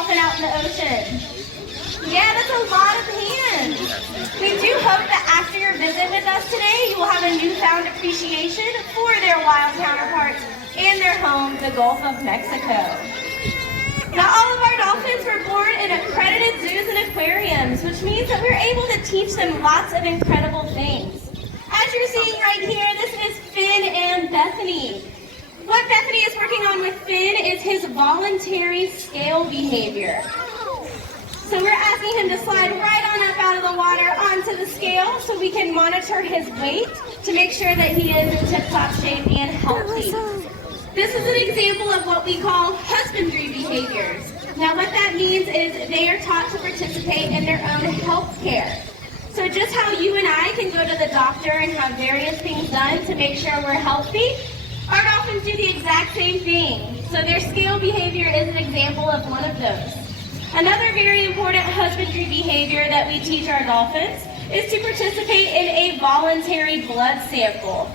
dolphin out in the ocean. Yeah, that's a lot of hands. We do hope that after your visit with us today, you will have a newfound appreciation for their wild counterparts in their home, the Gulf of Mexico. Now, all of our dolphins were born in accredited zoos and aquariums, which means that we're able to teach them lots of incredible things. As you're seeing right here, this is Finn and Bethany. What Bethany is working on with Finn is his voluntary scale behavior. So we're asking him to slide right on up out of the water onto the scale so we can monitor his weight to make sure that he is in tip-top shape and healthy. This is an example of what we call husbandry behaviors. Now what that means is they are taught to participate in their own health care. So just how you and I can go to the doctor and have various things done to make sure we're healthy, our dolphins do the exact same thing. So their scale behavior is an example of one of those. Another very important husbandry behavior that we teach our dolphins is to participate in a voluntary blood sample.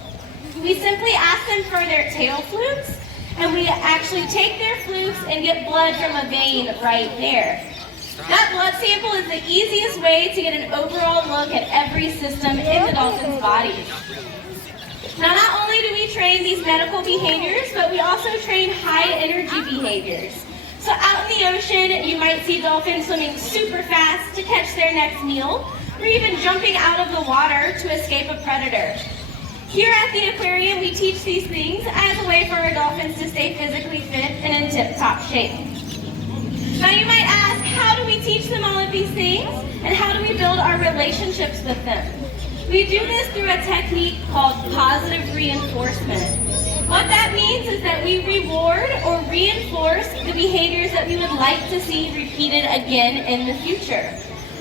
We simply ask them for their tail flukes, and we actually take their flukes and get blood from a vein right there. That blood sample is the easiest way to get an overall look at every system in the dolphin's body. Now, not only do we train these medical behaviors, but we also train high energy behaviors. So out in the ocean, you might see dolphins swimming super fast to catch their next meal, or even jumping out of the water to escape a predator. Here at the aquarium, we teach these things as a way for our dolphins to stay physically fit and in tip-top shape. Now you might ask, how do we teach them all of these things, and how do we build our relationships with them? We do this through a technique called positive reinforcement. What that means is that we reward or reinforce the behaviors that we would like to see repeated again in the future.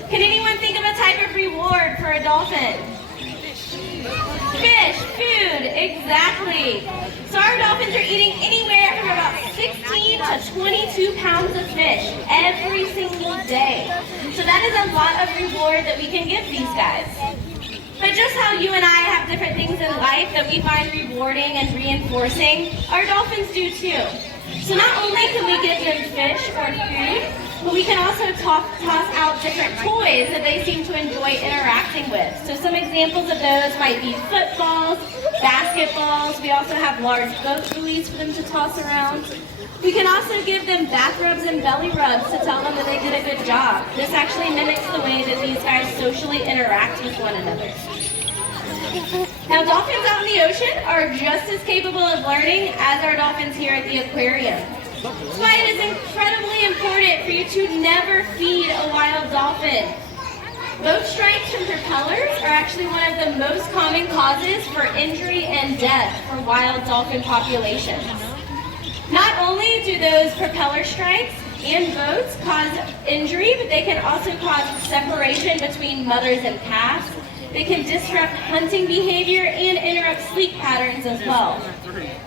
Can anyone think of a type of reward for a dolphin? Fish, food, exactly. So our dolphins are eating anywhere from about 16 to 22 pounds of fish every single day. So that is a lot of reward that we can give these guys. But just how you and I have different things in life that we find rewarding and reinforcing, our dolphins do too. So not only can we give them fish or food, but we can also toss out different toys that they seem to enjoy interacting with. So some examples of those might be footballs, basketballs. We also have large boat buoys for them to toss around. We can also give them back rubs and belly rubs to tell them that they did a good job. This actually mimics the way that these guys socially interact with one another. Now, dolphins out in the ocean are just as capable of learning as our dolphins here at the aquarium. That's why it is incredibly important for you to never feed a wild dolphin. Boat strikes from propellers are actually one of the most common causes for injury and death for wild dolphin populations. Not only do those propeller strikes and boats cause injury, but they can also cause separation between mothers and calves. They can disrupt hunting behavior and interrupt sleep patterns as well.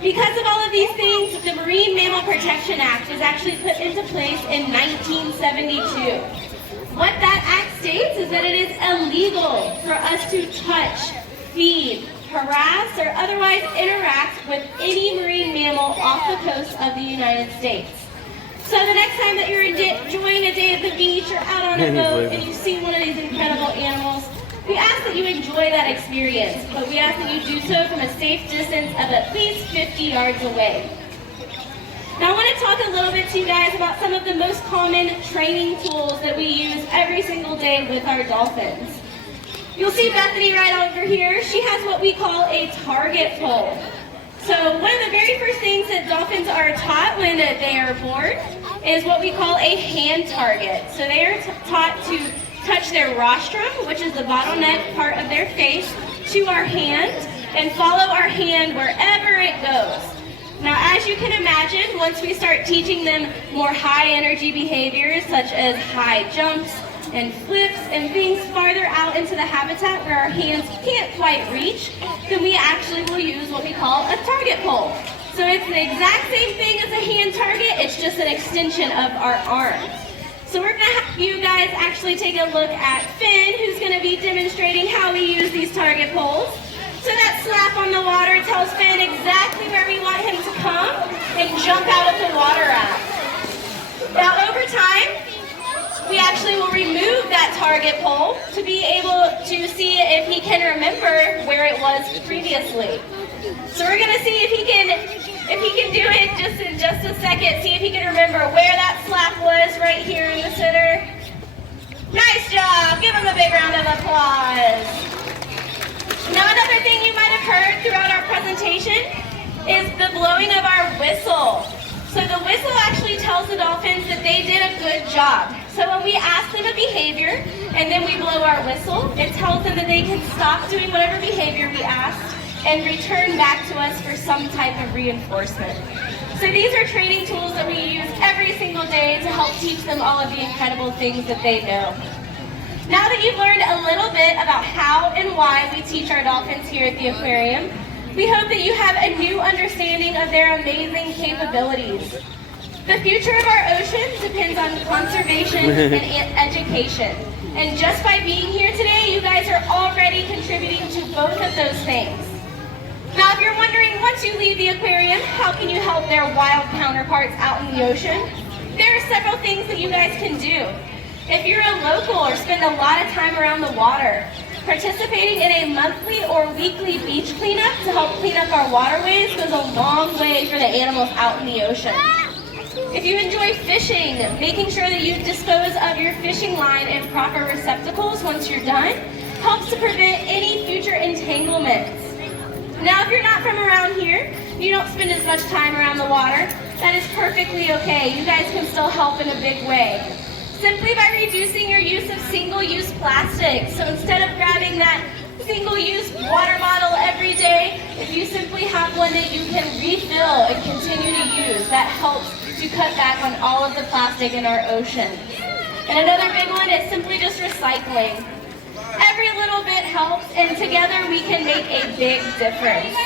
Because of all of these things, the Marine Mammal Protection Act was actually put into place in 1972. What that act states is that it is illegal for us to touch, feed, harass, or otherwise interact with any marine mammal off the coast of the United States. So the next time that you're enjoying a day at the beach or out on a boat and you see one of these incredible animals, we ask that you enjoy that experience, but we ask that you do so from a safe distance of at least 50 yards away. Now I want to talk a little bit to you guys about some of the most common training tools that we use every single day with our dolphins. You'll see Bethany right over here. She has what we call a target pole. So one of the very first things that dolphins are taught when they are born is what we call a hand target. So they are taught to touch their rostrum, which is the bottleneck part of their face, to our hand and follow our hand wherever it goes. Now, as you can imagine, once we start teaching them more high energy behaviors such as high jumps and flips and things farther out into the habitat where our hands can't quite reach, then we actually will use what we call a target pole. So it's the exact same thing as a hand target, it's just an extension of our arms. So we're going to have you guys actually take a look at Finn, who's going to be demonstrating how we use these target poles. So that slap on the water tells Finn exactly where we want him to come and jump out of the water at. Now over time, target pole to be able to see if he can remember where it was previously. So we're gonna see if he can do it just in just a second. See if he can remember where that slap was right here in the center. Nice job, give him a big round of applause. Now another thing you might have heard throughout our presentation is the blowing of our whistle. So the whistle actually tells the dolphins that they did a good job. So when we ask them a behavior and then we blow our whistle, it tells them that they can stop doing whatever behavior we asked and return back to us for some type of reinforcement. So these are training tools that we use every single day to help teach them all of the incredible things that they know. Now that you've learned a little bit about how and why we teach our dolphins here at the aquarium, we hope that you have a new understanding of their amazing capabilities. The future of our ocean depends on conservation and education. And just by being here today, you guys are already contributing to both of those things. Now, if you're wondering, once you leave the aquarium, how can you help their wild counterparts out in the ocean? There are several things that you guys can do. If you're a local or spend a lot of time around the water, participating in a monthly or weekly beach cleanup to help clean up our waterways goes a long way for the animals out in the ocean. If you enjoy fishing, making sure that you dispose of your fishing line in proper receptacles once you're done helps to prevent any future entanglements. Now, if you're not from around here, you don't spend as much time around the water, that is perfectly okay. You guys can still help in a big way. Simply by reducing your use of single-use plastic. So instead of grabbing that single-use water bottle every day, if you simply have one that you can refill and continue to use, that helps to cut back on all of the plastic in our ocean. And another big one is simply just recycling. Every little bit helps, and together we can make a big difference.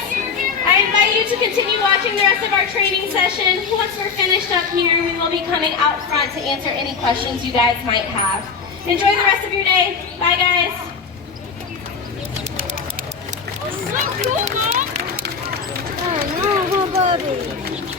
I invite you to continue watching the rest of our training session. Once we're finished up here, we will be coming out front to answer any questions you guys might have. Enjoy the rest of your day. Bye, guys. Oh, no, buddy.